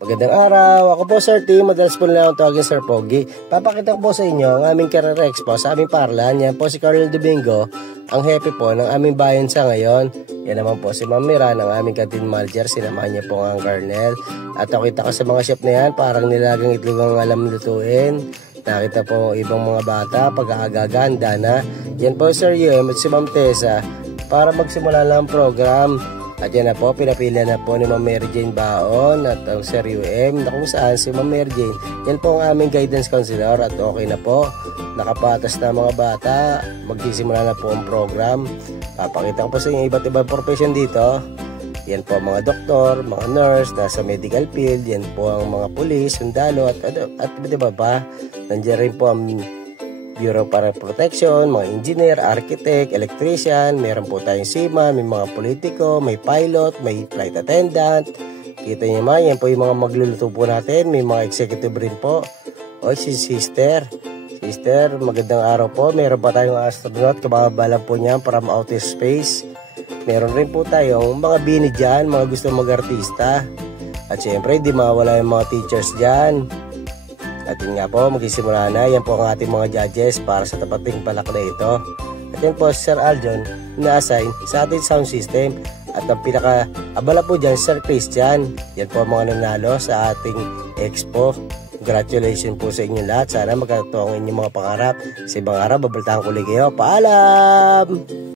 Magandang araw, ako po Sir T, madalas po nila akong tawagin Sir Pogi. Papakita ko po sa inyo ang aming career expo sa aming parlan. Yan po si Carl Domingo, ang hepe po ng aming bayan sa ngayon. Yan naman po si Ma'am Miran, ang aming canteen manager. Sinamahan niya po ang Colonel. At ako kita ko sa mga chef na yan, parang nilagang itlog ang alam lutuin. Nakita po ibang mga bata, pag-aagaganda na. Yan po Sir Yum at si Ma'am Tessa para magsimula lang ang program. At yan na po, pinapila na po ni Ma'am Mary Jane Baon at ang Sir UM na kung saan si Ma'am Mary Jane. Yan po ang aming guidance counselor at okay na po. Nakapatas na mga bata, magsisimula na po ang program. Papakita ko po sa inyo iba't ibang profession dito. Yan po mga doktor, mga nurse, nasa medical field. Yan po ang mga pulis, sundalo at iba't iba pa. Nandiyan rin po ang Bureau para Protection, mga engineer, architect, electrician, meron po tayong seaman, may mga politiko, may pilot, may flight attendant. Kita niyo naman, yan po yung mga magluluto po natin, may mga executive rin po. O si Sister, magandang araw po. Meron pa tayong astronaut, kababalan po niya from outer space. Meron rin po tayong mga bini dyan, mga gusto mag-artista. At syempre, di mawala yung mga teachers dyan. At yun nga po, magsisimula na. Yan po ang ating mga judges para sa tapating balak na ito. At yan po si Sir Aljon na-assign sa ating sound system. At ang pinaka-abala po dyan, Sir Christian. Yan po ang mga nanalo sa ating expo. Congratulations po sa inyo lahat. Sana magkatuwa ang inyong mga pangarap. Sa ibang araw, babalitahan ko ulit kayo. Paalam!